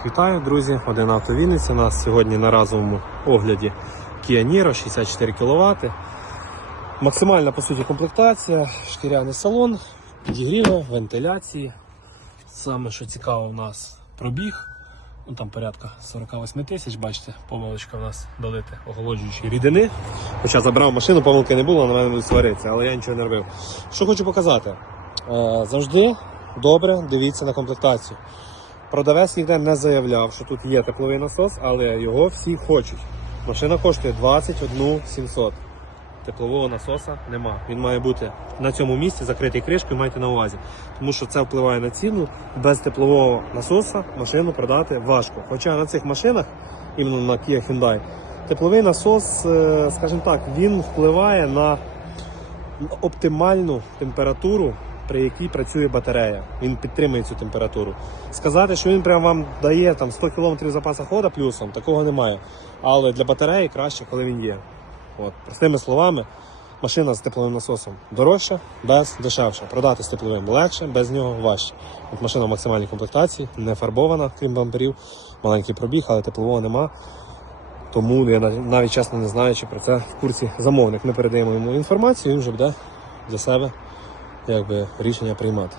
Всіх вітаю, друзі. Один авто Вінниця. У нас сьогодні на разовому огляді Kia Niro 64 кВт. Максимальна по суті комплектація, шкіряний салон, підігріви, вентиляції. Саме що цікаво, у нас пробіг. Ну, там порядка 48 тисяч, бачите, помилочка у нас долити охолоджуючі рідини. Хоча забрав машину, помилки не було, на мене будуть сваритися, але я нічого не робив. Що хочу показати. Е, завжди добре дивіться на комплектацію. Продавець ніде не заявляв, що тут є тепловий насос, але його всі хочуть. Машина коштує 21 700. Теплового насоса нема. Він має бути на цьому місці закритий кришкою, майте на увазі. Тому що це впливає на ціну. Без теплового насоса машину продати важко. Хоча на цих машинах, іменно на Kia Hyundai, тепловий насос, е, скажімо так, він впливає на оптимальну температуру, при якій працює батарея. Він підтримує цю температуру. Сказати, що він прям вам дає там 100 км запасу ходу плюсом, такого немає. Але для батареї краще, коли він є. От, простими словами, машина з тепловим насосом дорожча, без дешевша. Продати з тепловим легше, без нього важче. От машина в максимальній комплектації, не фарбована, крім бамперів, маленький пробіг, але теплового нема. Тому я навіть чесно не знаю, чи про це в курсі замовник. Ми передаємо йому інформацію, він вже буде для себе якби, рішення приймати.